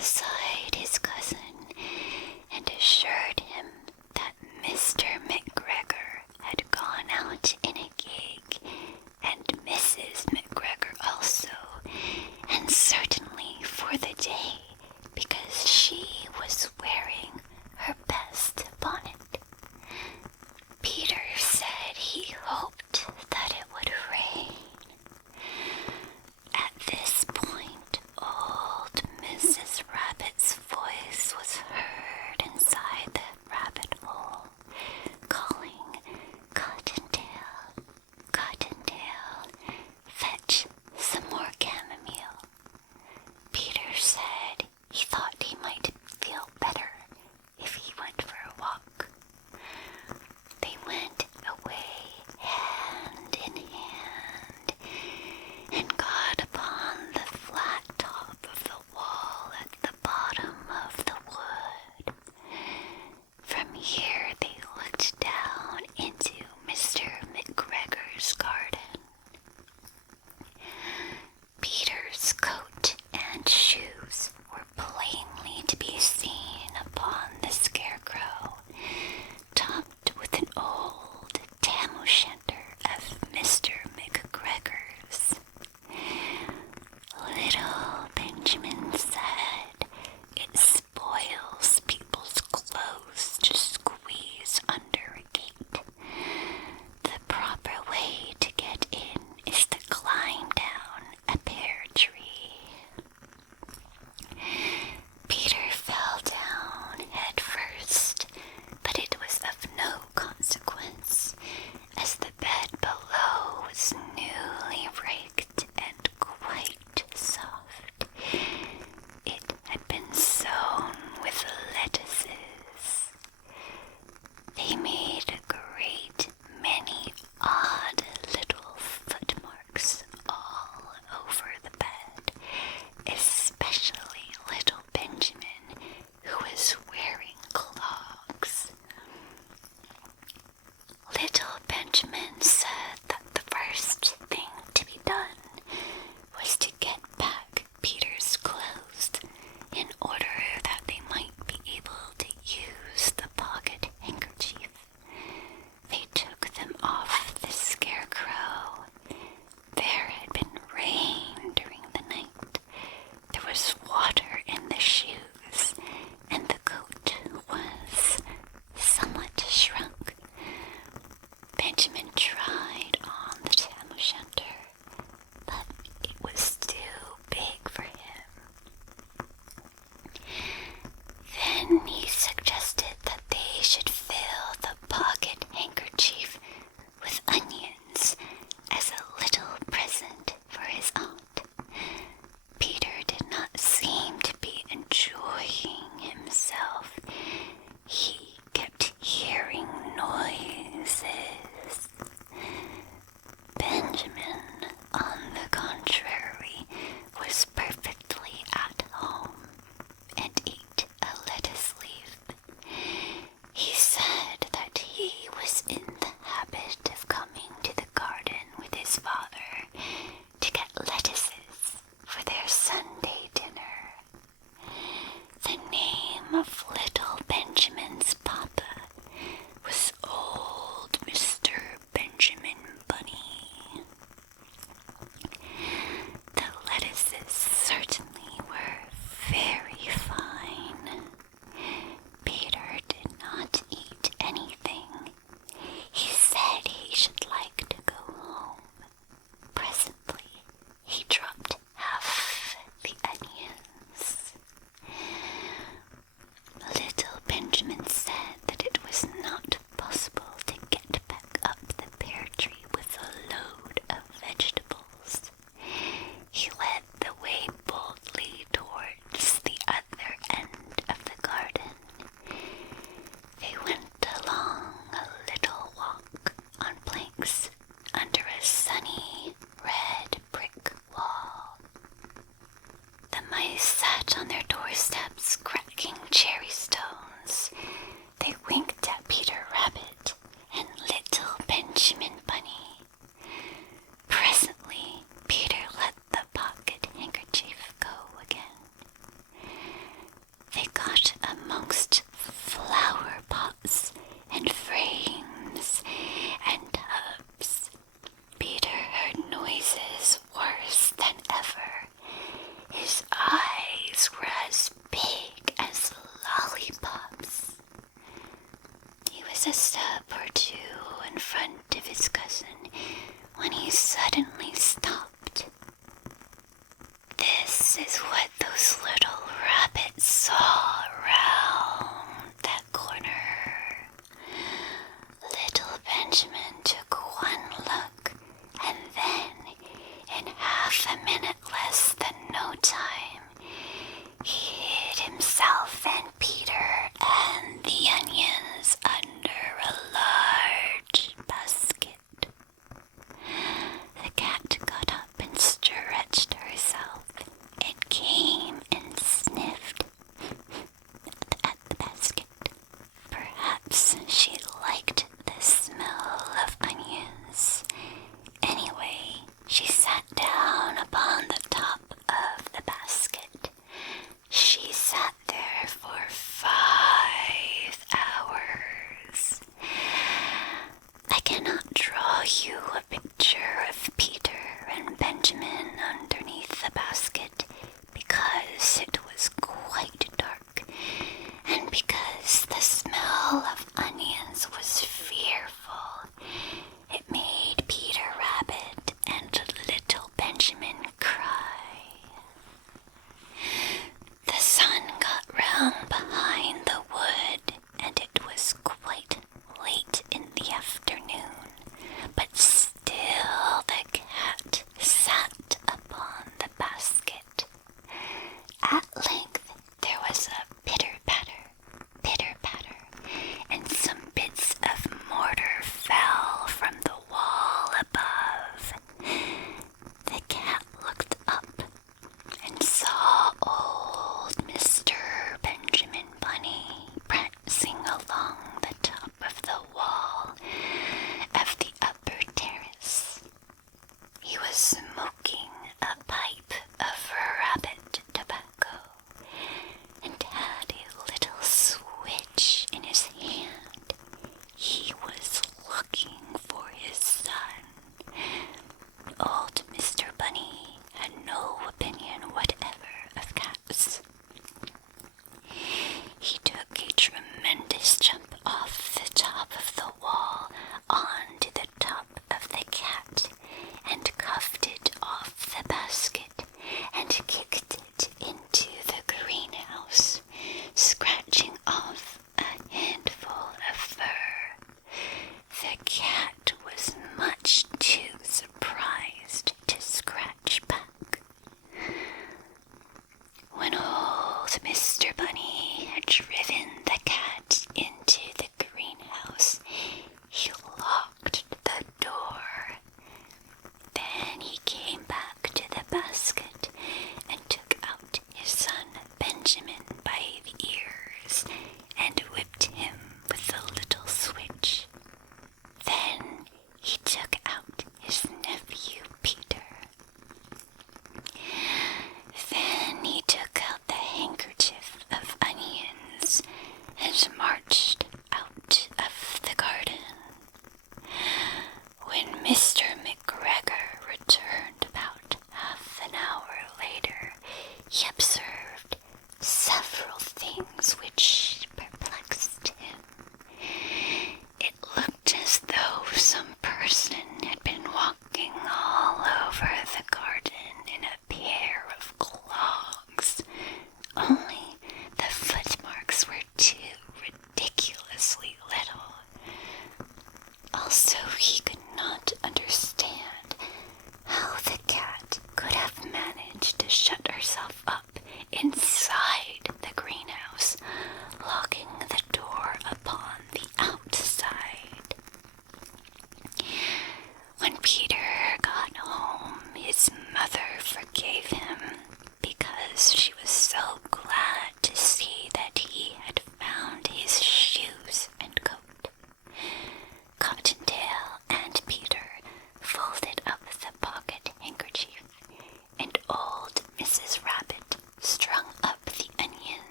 beside his cousin and assured him that Mr. McGregor had gone out in a gig, and Mrs. McGregor also, and certainly for the day, because she was wearing her best bonnet. Peter said he hoped that it would rain. At this point, old Mrs. Rabbit's voice was heard inside the rabbit hole, calling, "Cottontail, Cottontail, fetch some more chamomile." Peter said he thought he might feel better if he went for a walk. They went away hand in hand and got upon the flat top of the wall at the bottom of the wood. From here they looked down into Mr. McGregor's garden. Peter's coat and shoes were plainly to be seen upon the scarecrow, topped with an old tam-o'-shanter of Mr. McGregor's. Little Benjamin said it spoils people's clothes to squeeze under a gate. The proper way to get in is to climb down a pear tree. Peter fell down head first, but it was of no consequence, as the bed below was newly raked and quite soft. It had been sown with lettuces. They made a great many odd little footmarks all over the bed, especially little Benjamin, who was wearing clogs. Little Benjamin said that the first thing to be done was to get back Peter's clothes in order that they might be able to use the pocket handkerchief. They took them off the scarecrow. There had been rain during the night. There was water in the shoes, and the coat was somewhat shrunk. Benjamin tried on the tam-o'-shanter, but it was too big for him. Then he suggested that they should fill the pocket handkerchief with onions as a little present for his aunt. Peter did not seem to be enjoying himself. He kept hearing noises. Benjamin, on the contrary, was perfectly at home and ate a lettuce leaf. He said that he was in the habit of coming to the garden with his father to get lettuces for their Sunday dinner. The name of little Benjamin's papa was old Mr. Benjamin Bunny. The lettuces certainly were very fine. Peter did not eat anything. He said he should like to go home. Presently, he dropped half the onions. Little Benjamin said that it was not possible to get back up the pear tree with a load of vegetables. He led the way boldly towards the other end of the garden. They went along a little walk on planks under a sunny red brick wall. The mice sat on their doorsteps,